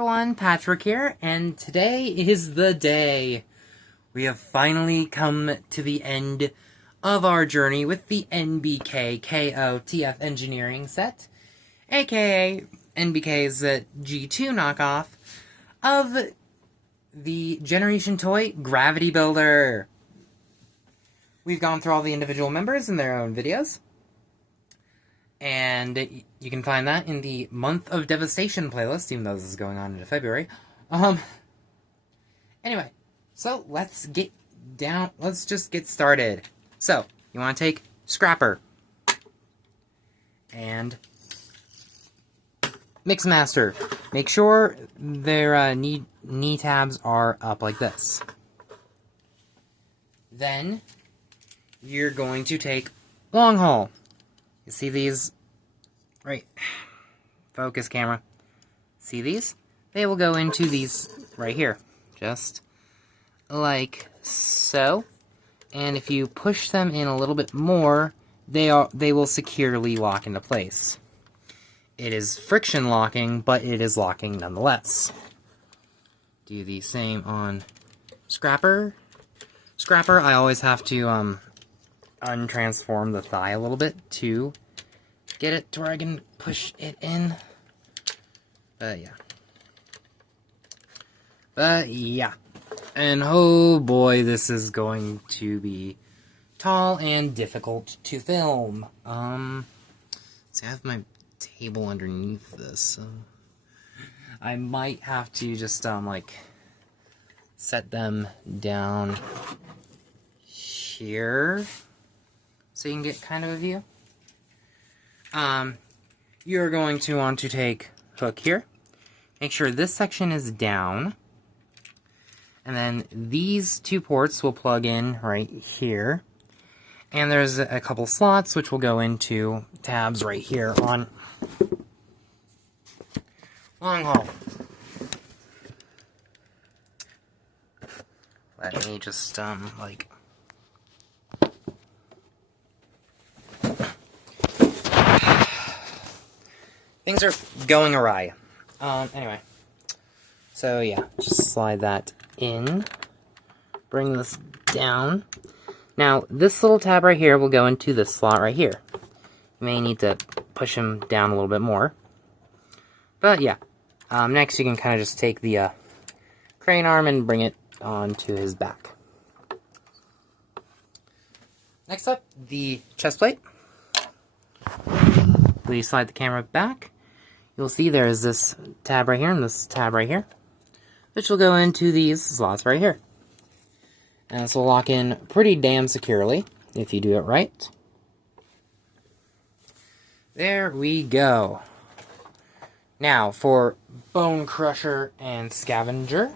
everyone, Patrick here, and today is the day. We have finally come to the end of our journey with the NBK KOTF engineering set, aka NBK's G2 knockoff of the Generation Toy Gravity Builder. We've gone through all the individual members in their own videos, and you can find that in the Month of Devastation playlist, even though this is going on into February. Anyway, so let's just get started. So, you want to take Scrapper and Mixmaster. Make sure their knee tabs are up like this. Then, you're going to take Long Haul. You see these? Right. Focus camera. See these? They will go into these right here. Just like so. And if you push them in a little bit more, they will securely lock into place. It is friction locking, but it is locking nonetheless. Do the same on Scrapper. Scrapper, I always have to untransform the thigh a little bit to get it to where I can push it in. But yeah. And oh boy, this is going to be tall and difficult to film. See, I have my table underneath this, so I might have to just like set them down here so you can get kind of a view. You're going to want to take hook here. Make sure this section is down. And then these two ports will plug in right here. And there's a couple slots which will go into tabs right here on Long Haul. Let me just, things are going awry. Anyway. So, yeah. Just slide that in. Bring this down. Now, this little tab right here will go into this slot right here. You may need to push him down a little bit more. But, yeah. Next, you can kind of just take the crane arm and bring it onto his back. Next up, the chest plate. Please slide the camera back. You'll see there's this tab right here and this tab right here, which will go into these slots right here. And this will lock in pretty damn securely if you do it right. There we go. Now for Bone Crusher and Scavenger.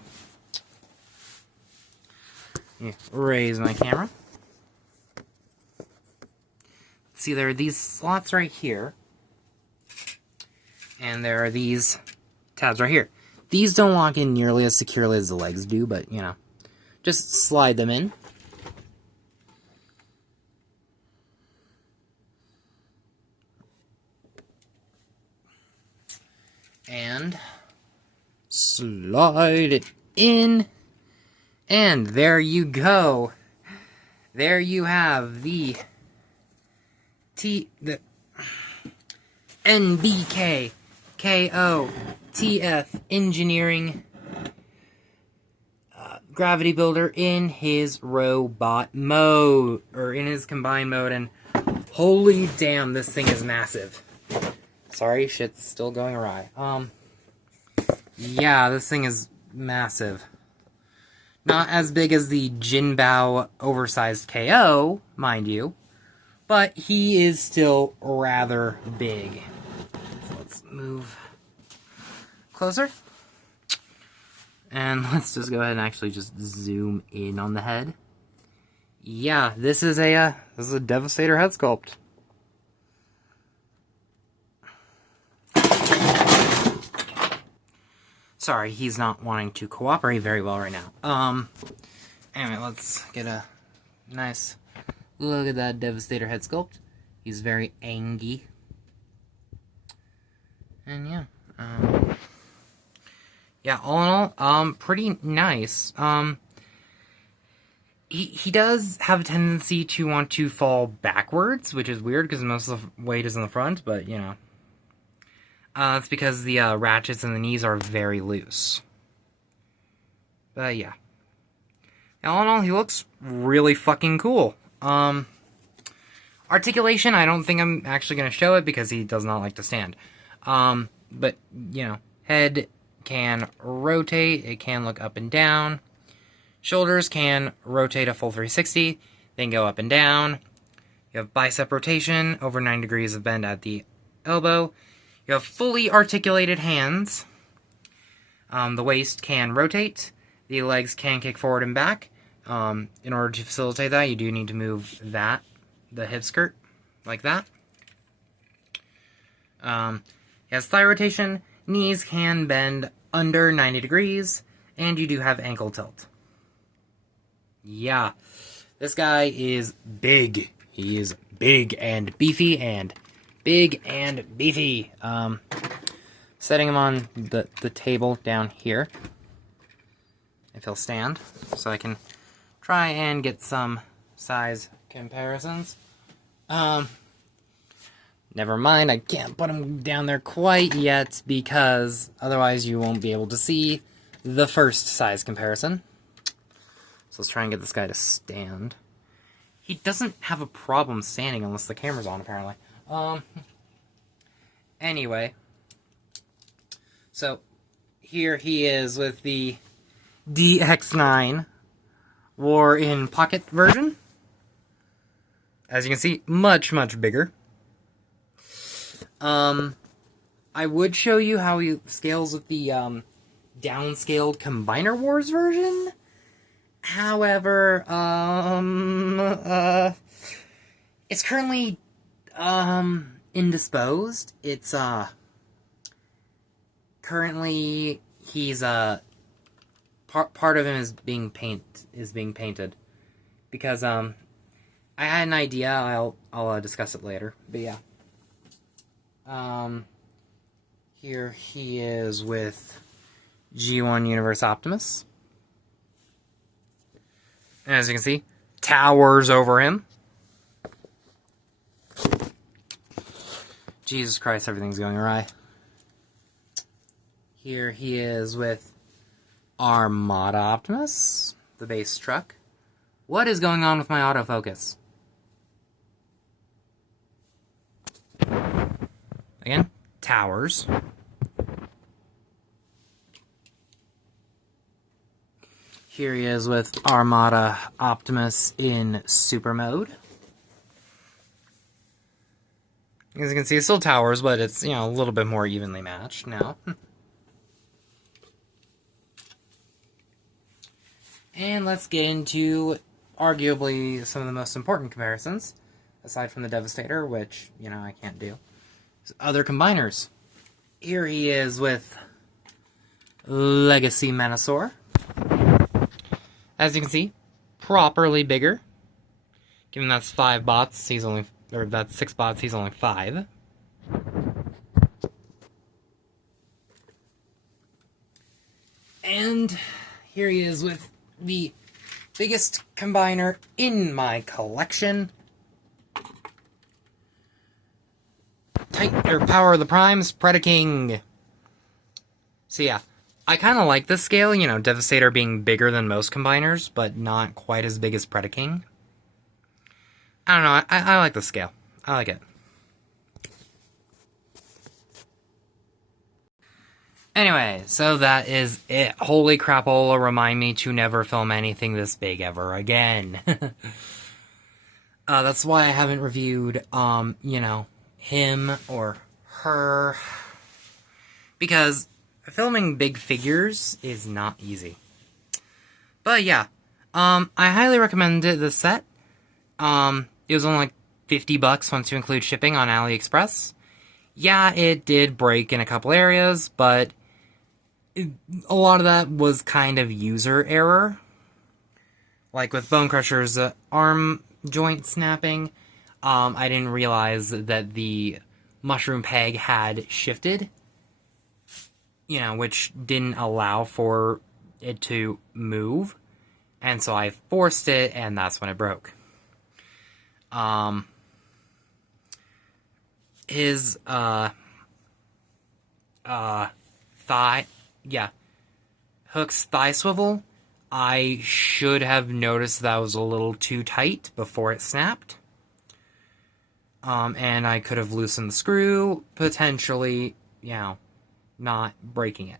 Raise my camera. See, there are these slots right here. And there are these tabs right here. These don't lock in nearly as securely as the legs do, but, you know, just slide them in. And slide it in. And there you go. There you have the NBK KOTF engineering gravity builder in his robot mode, or in his combined mode, and holy damn, this thing is massive. Sorry, shit's still going awry. Yeah, this thing is massive. Not as big as the Jinbao oversized KO, mind you, but he is still rather big. So let's move closer. And let's just go ahead and actually just zoom in on the head. Yeah, this is a Devastator head sculpt. Sorry, he's not wanting to cooperate very well right now. Anyway, let's get a nice look at that Devastator head sculpt. He's very angry. And yeah, yeah, all in all, pretty nice. He does have a tendency to want to fall backwards, which is weird because most of the weight is in the front, but, you know. It's because the ratchets and the knees are very loose. But, yeah. All in all, he looks really fucking cool. Articulation, I don't think I'm actually going to show it because he does not like to stand. But, you know, head can rotate, it can look up and down. Shoulders can rotate a full 360, then go up and down. You have bicep rotation, over 9 degrees of bend at the elbow. You have fully articulated hands. The waist can rotate. The legs can kick forward and back. In order to facilitate that, you do need to move that, the hip skirt, like that. It has thigh rotation. Knees can bend under 90 degrees. And you do have ankle tilt. Yeah, this guy is big. He is big and beefy and big and beefy. Setting him on the table down here, if he'll stand, so I can try and get some size comparisons. Never mind, I can't put him down there quite yet because otherwise you won't be able to see the first size comparison. So let's try and get this guy to stand. He doesn't have a problem standing unless the camera's on, apparently. Anyway. So, here he is with the DX9 War in Pocket version. As you can see, much, much bigger. I would show you how he scales with the, downscaled Combiner Wars version. However, it's currently, indisposed. It's, currently, he's, part of him is being painted. Because, I had an idea, I'll discuss it later, but yeah. Here he is with G1 Universe Optimus. And as you can see, towers over him. Jesus Christ, everything's going awry. Here he is with Armada Optimus, the base truck. What is going on with my autofocus? Again, towers. Here he is with Armada Optimus in super mode. As you can see, it's still towers, but it's, you know, a little bit more evenly matched now. And let's get into arguably some of the most important comparisons, aside from the Devastator, which, you know, I can't do. Other combiners. Here he is with Legacy Menasor. As you can see, properly bigger. Given that's 5 bots, he's only, or that's 6 bots, he's only 5. And here he is with the biggest combiner in my collection. Power of the Primes, Predaking. So yeah, I kind of like this scale, you know, Devastator being bigger than most combiners, but not quite as big as Predaking. I don't know, I like the scale. I like it. Anyway, so that is it. Holy crapola, remind me to never film anything this big ever again. That's why I haven't reviewed, you know, him or her. Because filming big figures is not easy. But yeah, I highly recommend this set. It was only like $50 once you include shipping on AliExpress. Yeah, it did break in a couple areas, but a lot of that was kind of user error. Like with Bone Crusher's arm joint snapping, I didn't realize that the mushroom peg had shifted. which didn't allow for it to move. And so I forced it, and that's when it broke. His, Hook's thigh swivel, I should have noticed that was a little too tight before it snapped. And I could have loosened the screw, potentially, not breaking it.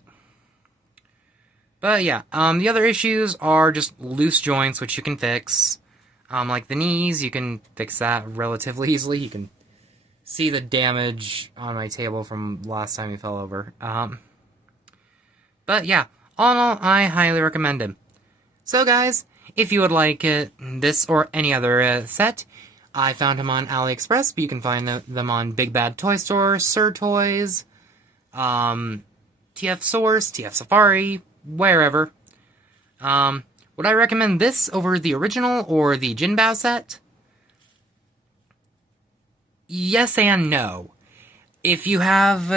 But yeah, the other issues are just loose joints, which you can fix. Like the knees, you can fix that relatively easily. You can see the damage on my table from last time he fell over. But yeah, all in all, I highly recommend him. So guys, if you would like this or any other set, I found him on AliExpress, but you can find them on Big Bad Toy Store, Sir Toys, TF Source, TF Safari, wherever. Would I recommend this over the original or the Jinbao set? Yes and no. If you have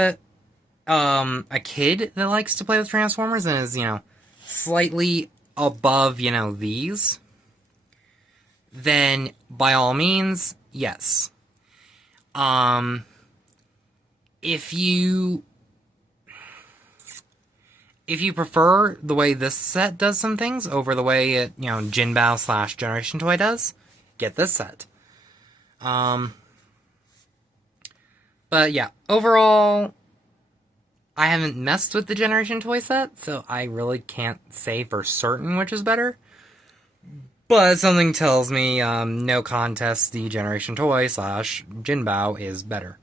a kid that likes to play with Transformers and is, slightly above, these, then by all means, yes. If you prefer the way this set does some things over the way Jinbao / Generation Toy does, get this set. But yeah, overall, I haven't messed with the Generation Toy set, so I really can't say for certain which is better. But something tells me, no contest, the Generation Toy / Jinbao is better.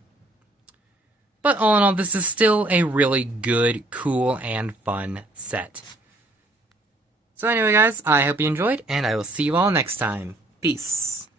But all in all, this is still a really good, cool, and fun set. So anyway guys, I hope you enjoyed, and I will see you all next time. Peace.